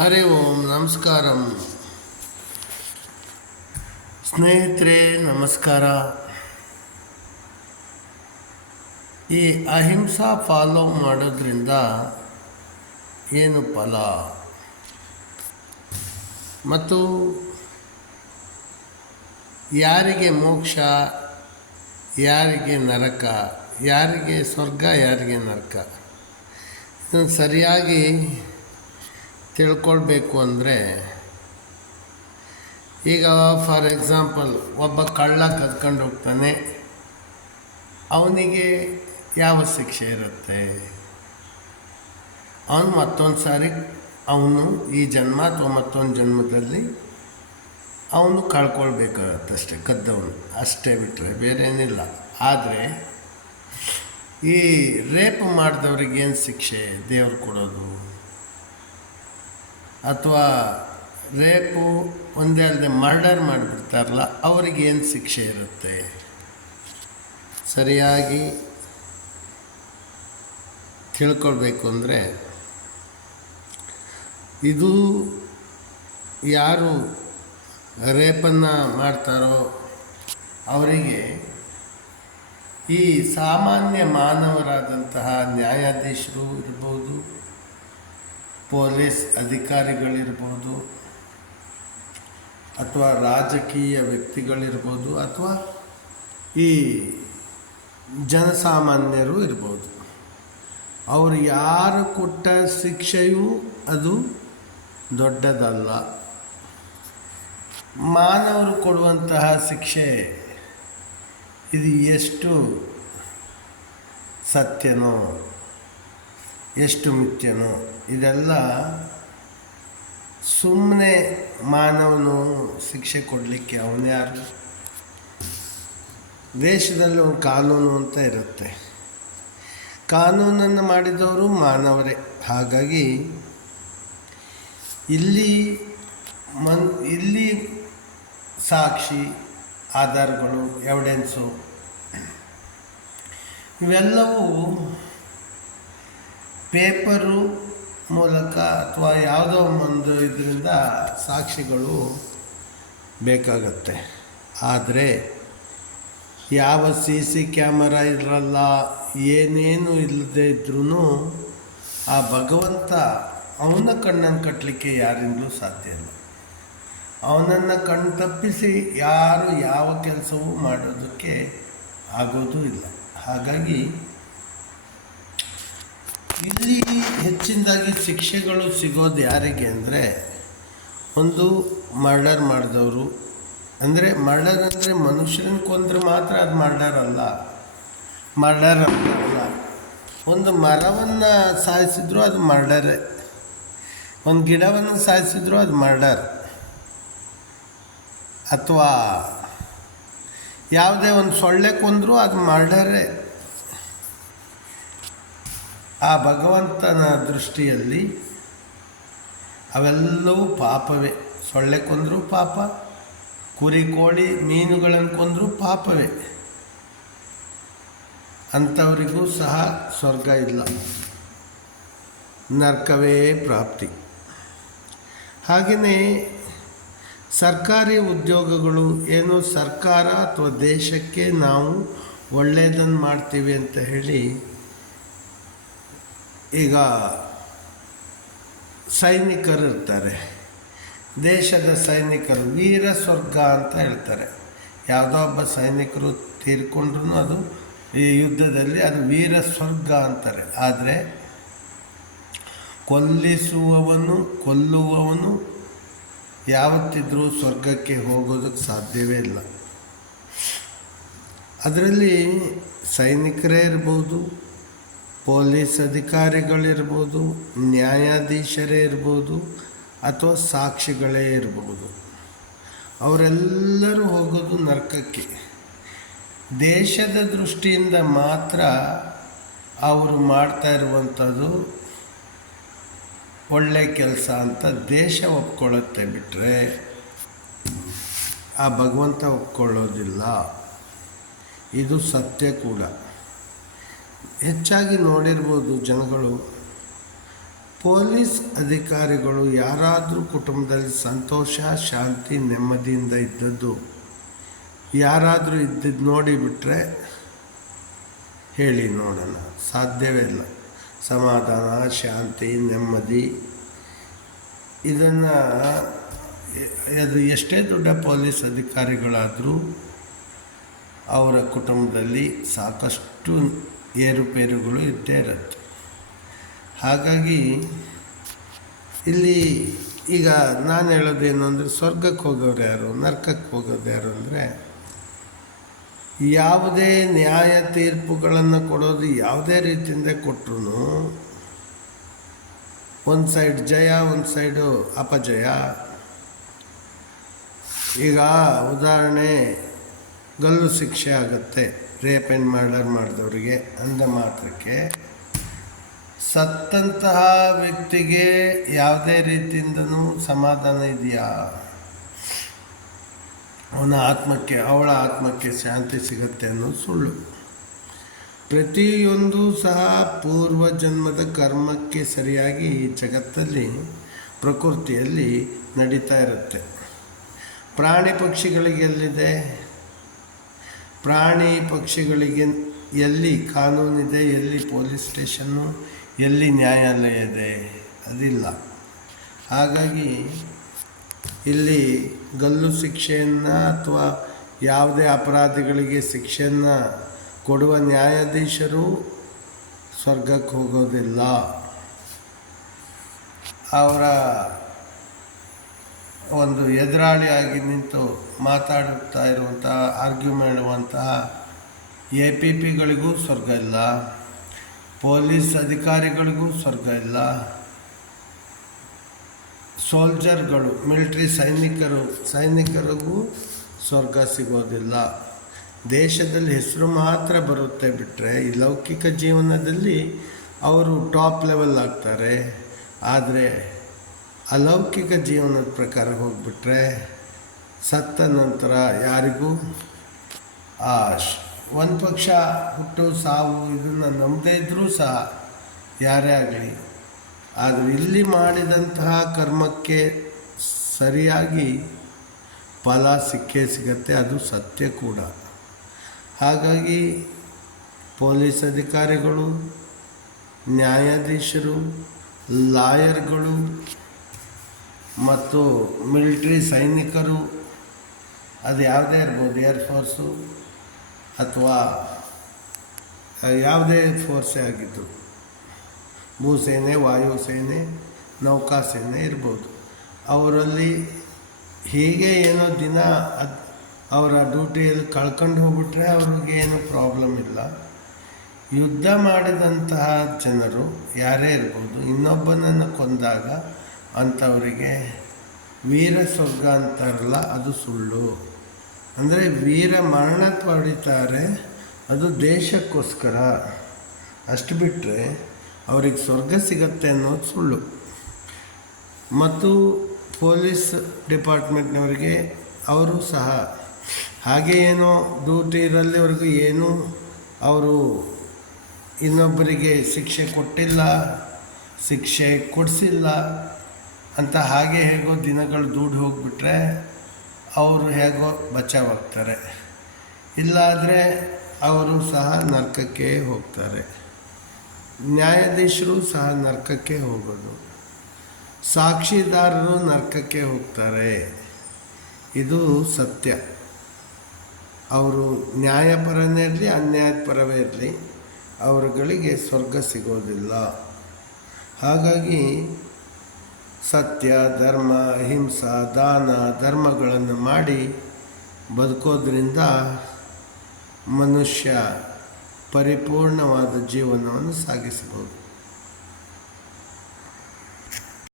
ಹರಿ ಓಂ ನಮಸ್ಕಾರಂ ಸ್ನೇಹಿತರೆ, ನಮಸ್ಕಾರ. ಈ ಅಹಿಂಸಾ ಫಾಲೋ ಮಾಡೋದ್ರಿಂದ ಏನು ಫಲ ಮತ್ತು ಯಾರಿಗೆ ಮೋಕ್ಷ, ಯಾರಿಗೆ ನರಕ, ಯಾರಿಗೆ ಸ್ವರ್ಗ, ಯಾರಿಗೆ ನರಕ, ಇದನ್ನು ಸರಿಯಾಗಿ ತಿಳ್ಕೊಳ್ಬೇಕು ಅಂದರೆ, ಈಗ ಫಾರ್ ಎಕ್ಸಾಂಪಲ್ ಒಬ್ಬ ಕಳ್ಳ ಕದ್ಕೊಂಡು ಹೋಗ್ತಾನೆ, ಅವನಿಗೆ ಯಾವ ಶಿಕ್ಷೆ ಇರುತ್ತೆ? ಅವನು ಮತ್ತೊಂದು ಸಾರಿ ಅವನು ಈ ಜನ್ಮ ಅಥವಾ ಮತ್ತೊಂದು ಜನ್ಮದಲ್ಲಿ ಅವನು ಕಳ್ಕೊಳ್ಬೇಕಾಗತ್ತಷ್ಟೆ, ಕದ್ದವನು ಅಷ್ಟೇ, ಬಿಟ್ಟರೆ ಬೇರೆ ಏನಿಲ್ಲ. ಆದರೆ ಈ ರೇಪ್ ಮಾಡಿದವ್ರಿಗೇನು ಶಿಕ್ಷೆ ದೇವ್ರು ಕೊಡೋದು? ಅಥವಾ ರೇಪು ಒಂದೇ ಅಲ್ಲದೆ ಮರ್ಡರ್ ಮಾಡಿಬಿಡ್ತಾರಲ್ಲ, ಅವರಿಗೇನು ಶಿಕ್ಷೆ ಇರುತ್ತೆ? ಸರಿಯಾಗಿ ತಿಳ್ಕೊಳ್ಬೇಕು ಅಂದರೆ, ಇದು ಯಾರು ರೇಪನ್ನು ಮಾಡ್ತಾರೋ ಅವರಿಗೆ ಈ ಸಾಮಾನ್ಯ ಮಾನವರಾದಂತಹ ನ್ಯಾಯಾಧೀಶರು ಇರ್ಬೋದು, ಪೊಲೀಸ್ ಅಧಿಕಾರಿಗಳಿರ್ಬೋದು, ಅಥವಾ ರಾಜಕೀಯ ವ್ಯಕ್ತಿಗಳಿರ್ಬೋದು, ಅಥವಾ ಈ ಜನಸಾಮಾನ್ಯರು ಇರ್ಬೋದು, ಅವರು ಯಾರು ಕೊಟ್ಟ ಶಿಕ್ಷೆಯೂ ಅದು ದೊಡ್ಡದಲ್ಲ. ಮಾನವರು ಕೊಡುವಂತಹ ಶಿಕ್ಷೆ ಇದು ಎಷ್ಟು ಸತ್ಯನೋ ಎಷ್ಟು ಮಿಥ್ಯನೋ ಇದೆಲ್ಲ ಸುಮ್ಮನೆ ಮಾನವನು ಶಿಕ್ಷೆ ಕೊಡಲಿಕ್ಕೆ ಅವನ್ಯಾರು? ದೇಶದಲ್ಲಿ ಒಂದು ಕಾನೂನು ಅಂತ ಇರುತ್ತೆ, ಕಾನೂನನ್ನು ಮಾಡಿದವರು ಮಾನವರೇ. ಹಾಗಾಗಿ ಇಲ್ಲಿ ಸಾಕ್ಷಿ, ಆಧಾರಗಳು, ಎವಿಡೆನ್ಸು ಇವೆಲ್ಲವೂ ಪೇಪರು ಮೂಲಕ ಅಥವಾ ಯಾವುದೋ ಒಂದು ಇದರಿಂದ ಸಾಕ್ಷಿಗಳು ಬೇಕಾಗತ್ತೆ. ಆದರೆ ಯಾವ CC ಕ್ಯಾಮರಾ ಇರಲ್ಲ, ಏನೇನು ಇಲ್ಲದೆ ಇದ್ರೂ ಆ ಭಗವಂತ ಅವನ ಕಣ್ಣನ್ನು ಕಟ್ಟಲಿಕ್ಕೆ ಯಾರಿಂದಲೂ ಸಾಧ್ಯ ಇಲ್ಲ. ಅವನನ್ನು ಕಣ್ಣು ತಪ್ಪಿಸಿ ಯಾರು ಯಾವ ಕೆಲಸವೂ ಮಾಡೋದಕ್ಕೆ ಆಗೋದು ಇಲ್ಲ. ಹಾಗಾಗಿ ಇಲ್ಲಿ ಹೆಚ್ಚಿನದಾಗಿ ಶಿಕ್ಷೆಗಳು ಸಿಗೋದು ಯಾರಿಗೆ ಅಂದರೆ, ಒಂದು ಮರ್ಡರ್ ಮಾಡಿದವರು. ಅಂದರೆ ಮರ್ಡರ್ ಅಂದರೆ ಮನುಷ್ಯರನ್ನು ಕೊಂದರೆ ಮಾತ್ರ ಅದು ಮರ್ಡರ್ ಅಲ್ಲ. ಒಂದು ಮರವನ್ನು ಸಾಯಿಸಿದ್ರು ಅದು ಮರ್ಡರೇ, ಒಂದು ಗಿಡವನ್ನು ಸಾಯಿಸಿದ್ರು ಅದು ಮರ್ಡರ್, ಅಥವಾ ಯಾವುದೇ ಒಂದು ಸೊಳ್ಳೆ ಕೊಂದರೂ ಅದು ಮರ್ಡರೇ. ಆ ಭಗವಂತನ ದೃಷ್ಟಿಯಲ್ಲಿ ಅವೆಲ್ಲವೂ ಪಾಪವೇ. ಸೊಳ್ಳೆ ಕೊಂದರೂ ಪಾಪ, ಕುರಿ ಕೋಳಿ ಮೀನುಗಳನ್ನು ಕೊಂದರೂ ಪಾಪವೇ. ಅಂಥವರಿಗೂ ಸಹ ಸ್ವರ್ಗ ಇಲ್ಲ, ನರಕವೇ ಪ್ರಾಪ್ತಿ. ಹಾಗೆಯೇ ಸರ್ಕಾರಿ ಉದ್ಯೋಗಗಳು, ಏನು ಸರ್ಕಾರ ಅಥವಾ ದೇಶಕ್ಕೆ ನಾವು ಒಳ್ಳೆಯದನ್ನು ಮಾಡ್ತೀವಿ ಅಂತ ಹೇಳಿ, ಈಗ ಸೈನಿಕರು ಇರ್ತಾರೆ, ದೇಶದ ಸೈನಿಕರು ವೀರ ಸ್ವರ್ಗ ಅಂತ ಹೇಳ್ತಾರೆ. ಯಾವುದೋ ಒಬ್ಬ ಸೈನಿಕರು ತೀರ್ಕೊಂಡ್ರೂ ಅದು ಈ ಯುದ್ಧದಲ್ಲಿ ಅದು ವೀರ ಸ್ವರ್ಗ ಅಂತಾರೆ. ಆದರೆ ಕೊಲ್ಲುವವನು ಯಾವತ್ತಿದ್ರೂ ಸ್ವರ್ಗಕ್ಕೆ ಹೋಗೋದಕ್ಕೆ ಸಾಧ್ಯವೇ ಇಲ್ಲ. ಅದರಲ್ಲಿ ಸೈನಿಕರೇ ಇರ್ಬೋದು, ಪೊಲೀಸ್ ಅಧಿಕಾರಿಗಳಿರ್ಬೋದು, ನ್ಯಾಯಾಧೀಶರೇ ಇರ್ಬೋದು, ಅಥವಾ ಸಾಕ್ಷಿಗಳೇ ಇರ್ಬೋದು, ಅವರೆಲ್ಲರೂ ಹೋಗೋದು ನರಕಕ್ಕೆ. ದೇಶದ ದೃಷ್ಟಿಯಿಂದ ಮಾತ್ರ ಅವರು ಮಾಡ್ತಾ ಇರುವಂಥದ್ದು ಒಳ್ಳೆಯ ಕೆಲಸ ಅಂತ ದೇಶ ಒಪ್ಕೊಳ್ಳುತ್ತೆ, ಬಿಟ್ಟರೆ ಆ ಭಗವಂತ ಒಪ್ಕೊಳ್ಳೋದಿಲ್ಲ. ಇದು ಸತ್ಯ ಕೂಡ. ಹೆಚ್ಚಾಗಿ ನೋಡಿರ್ಬೋದು ಜನಗಳು ಪೊಲೀಸ್ ಅಧಿಕಾರಿಗಳು ಯಾರಾದರೂ ಕುಟುಂಬದಲ್ಲಿ ಸಂತೋಷ, ಶಾಂತಿ, ನೆಮ್ಮದಿಯಿಂದ ಇದ್ದದ್ದು ಯಾರಾದರೂ ಇದ್ದಿದ್ದು ನೋಡಿಬಿಟ್ರೆ ಹೇಳಿ ನೋಡೋಣ. ಸಾಧ್ಯವೇ ಇಲ್ಲ. ಸಮಾಧಾನ, ಶಾಂತಿ, ನೆಮ್ಮದಿ ಇದನ್ನು ಅದು ಎಷ್ಟೇ ದೊಡ್ಡ ಪೊಲೀಸ್ ಅಧಿಕಾರಿಗಳಾದರೂ ಅವರ ಕುಟುಂಬದಲ್ಲಿ ಸಾಕಷ್ಟು ಏರುಪೇರುಗಳು ಇದ್ದೇ ಇರುತ್ತೆ. ಹಾಗಾಗಿ ಇಲ್ಲಿ ಈಗ ನಾನು ಹೇಳೋದೇನು ಅಂದರೆ, ಸ್ವರ್ಗಕ್ಕೆ ಹೋಗೋರು ಯಾರು, ನರಕಕ್ಕೆ ಹೋಗೋದು ಯಾರು ಅಂದರೆ, ಯಾವುದೇ ನ್ಯಾಯ ತೀರ್ಪುಗಳನ್ನು ಕೊಡೋದು ಯಾವುದೇ ರೀತಿಯಿಂದ ಕೊಟ್ಟರು ಒಂದು ಸೈಡ್ ಜಯ, ಒಂದು ಸೈಡು ಅಪಜಯ. ಈಗ ಉದಾಹರಣೆ, ಗಲ್ಲು ಶಿಕ್ಷೆ ಆಗುತ್ತೆ ರೇಪ್ ಆ್ಯಂಡ್ ಮರ್ಡರ್ ಮಾಡಿದವರಿಗೆ ಅಂದ ಮಾತ್ರಕ್ಕೆ ಸತ್ತಂತಹ ವ್ಯಕ್ತಿಗೆ ಯಾವುದೇ ರೀತಿಯಿಂದನೂ ಸಮಾಧಾನ ಇದೆಯಾ? ಅವನ ಆತ್ಮಕ್ಕೆ, ಅವಳ ಆತ್ಮಕ್ಕೆ ಶಾಂತಿ ಸಿಗುತ್ತೆ ಅನ್ನೋದು ಸುಳ್ಳು. ಪ್ರತಿಯೊಂದು ಸಹ ಪೂರ್ವ ಜನ್ಮದ ಕರ್ಮಕ್ಕೆ ಸರಿಯಾಗಿ ಈ ಜಗತ್ತಲ್ಲಿ, ಪ್ರಕೃತಿಯಲ್ಲಿ ನಡೀತಾ ಇರುತ್ತೆ. ಪ್ರಾಣಿ ಪಕ್ಷಿಗಳಿಗೆ ಎಲ್ಲಿದೆ? ಪ್ರಾಣಿ ಪಕ್ಷಿಗಳಿಗೆ ಎಲ್ಲಿ ಕಾನೂನಿದೆ, ಎಲ್ಲಿ ಪೊಲೀಸ್ ಸ್ಟೇಷನ್ನು, ಎಲ್ಲಿ ನ್ಯಾಯಾಲಯ ಇದೆ? ಅದಿಲ್ಲ. ಹಾಗಾಗಿ ಇಲ್ಲಿ ಗಲ್ಲು ಶಿಕ್ಷೆಯನ್ನು ಅಥವಾ ಯಾವುದೇ ಅಪರಾಧಿಗಳಿಗೆ ಶಿಕ್ಷೆಯನ್ನು ಕೊಡುವ ನ್ಯಾಯಾಧೀಶರು ಸ್ವರ್ಗಕ್ಕೆ ಹೋಗೋದಿಲ್ಲ. ಅವರ ಒಂದು ಎದುರಾಳಿಯಾಗಿ ನಿಂತು ಮಾತಾಡುತ್ತಾ ಇರುವಂತಹ, ಆರ್ಗ್ಯೂ ಮಾಡುವಂತಹ APPಗಳಿಗೂ ಸ್ವರ್ಗ ಇಲ್ಲ, ಪೊಲೀಸ್ ಅಧಿಕಾರಿಗಳಿಗೂ ಸ್ವರ್ಗ ಇಲ್ಲ, ಸೋಲ್ಜರ್ಗಳು, ಮಿಲಿಟ್ರಿ ಸೈನಿಕರಿಗೂ ಸ್ವರ್ಗ ಸಿಗೋದಿಲ್ಲ. ದೇಶದಲ್ಲಿ ಹೆಸರು ಮಾತ್ರ ಬರುತ್ತೆ ಬಿಟ್ಟರೆ ಈ ಲೌಕಿಕ ಜೀವನದಲ್ಲಿ ಅವರು ಟಾಪ್ ಲೆವೆಲ್ ಆಗ್ತಾರೆ. ಆದರೆ ಅಲೌಕಿಕ ಜೀವನದ ಪ್ರಕಾರ ಹೋಗಿಬಿಟ್ರೆ ಸತ್ತ ನಂತರ ಯಾರಿಗೂ ಒಂದು ಪಕ್ಷ ಹುಟ್ಟು ಸಾವು ಇದನ್ನು ನಂಬದೇ ಇದ್ದರೂ ಸಹ ಯಾರೇ ಆಗಲಿ, ಆದರೆ ಇಲ್ಲಿ ಮಾಡಿದಂತಹ ಕರ್ಮಕ್ಕೆ ಸರಿಯಾಗಿ ಫಲ ಸಿಕ್ಕೇ ಸಿಗತ್ತೆ, ಅದು ಸತ್ಯ ಕೂಡ. ಹಾಗಾಗಿ ಪೊಲೀಸ್ ಅಧಿಕಾರಿಗಳು, ನ್ಯಾಯಾಧೀಶರು, ಲಾಯರ್ಗಳು ಮತ್ತು ಮಿಲಿಟ್ರಿ ಸೈನಿಕರು, ಅದು ಯಾವುದೇ ಇರ್ಬೋದು, ಏರ್ಫೋರ್ಸು ಅಥವಾ ಯಾವುದೇ ಫೋರ್ಸೇ ಆಗಿದ್ದು, ಭೂಸೇನೆ, ವಾಯುಸೇನೆ, ನೌಕಾಸೇನೆ ಇರ್ಬೋದು, ಅವರಲ್ಲಿ ಹೀಗೆ ಏನೋ ದಿನ ಅವರ ಡ್ಯೂಟಿಯಲ್ಲಿ ಕಳ್ಕೊಂಡು ಹೋಗ್ಬಿಟ್ರೆ ಅವ್ರಿಗೆ ಏನೂ ಪ್ರಾಬ್ಲಮ್ ಇಲ್ಲ. ಯುದ್ಧ ಮಾಡಿದಂತಹ ಜನರು ಯಾರೇ ಇರ್ಬೋದು, ಇನ್ನೊಬ್ಬನನ್ನು ಕೊಂದಾಗ ಅಂಥವರಿಗೆ ವೀರ ಸ್ವರ್ಗ ಅಂತಾರಲ್ಲ, ಅದು ಸುಳ್ಳು. ಅಂದರೆ ವೀರ ಮರಣ ಪಡಿತಾರೆ, ಅದು ದೇಶಕ್ಕೋಸ್ಕರ. ಅಷ್ಟು ಬಿಟ್ಟರೆ ಅವ್ರಿಗೆ ಸ್ವರ್ಗ ಸಿಗತ್ತೆ ಅನ್ನೋದು ಸುಳ್ಳು. ಮತ್ತು ಪೊಲೀಸ್ ಡಿಪಾರ್ಟ್ಮೆಂಟ್ನವರಿಗೆ ಅವರು ಸಹ ಹಾಗೆ ಏನೋ ಡ್ಯೂಟಿ ಇರಲ್ಲಿವರೆಗೂ ಏನು ಅವರು ಇನ್ನೊಬ್ಬರಿಗೆ ಶಿಕ್ಷೆ ಕೊಟ್ಟಿಲ್ಲ, ಶಿಕ್ಷೆ ಕೊಡಿಸಿಲ್ಲ ಅಂತ ಹಾಗೆ ಹೇಗೋ ದಿನಗಳು ದೂಡಿ ಹೋಗಿಬಿಟ್ರೆ ಅವರು ಹೇಗೋ ಬಚಾವಾಗ್ತಾರೆ. ಇಲ್ಲಾದರೆ ಅವರು ಸಹ ನರಕಕ್ಕೆ ಹೋಗ್ತಾರೆ. ನ್ಯಾಯಾಧೀಶರು ಸಹ ನರಕಕ್ಕೆ ಹೋಗೋದು, ಸಾಕ್ಷಿದಾರರು ನರಕಕ್ಕೆ ಹೋಗ್ತಾರೆ. ಇದು ಸತ್ಯ. ಅವರು ನ್ಯಾಯಪರನೇ ಇರಲಿ, ಅನ್ಯಾಯಪರವೇ ಇರಲಿ, ಅವರುಗಳಿಗೆ ಸ್ವರ್ಗ ಸಿಗೋದಿಲ್ಲ. ಹಾಗಾಗಿ ಸತ್ಯ, ಧರ್ಮ, ಅಹಿಂಸಾ, ದಾನ, ಧರ್ಮಗಳನ್ನು ಮಾಡಿ ಬದುಕೋದ್ರಿಂದ ಮನುಷ್ಯ ಪರಿಪೂರ್ಣವಾದ ಜೀವನವನ್ನು ಸಾಗಿಸಬಹುದು.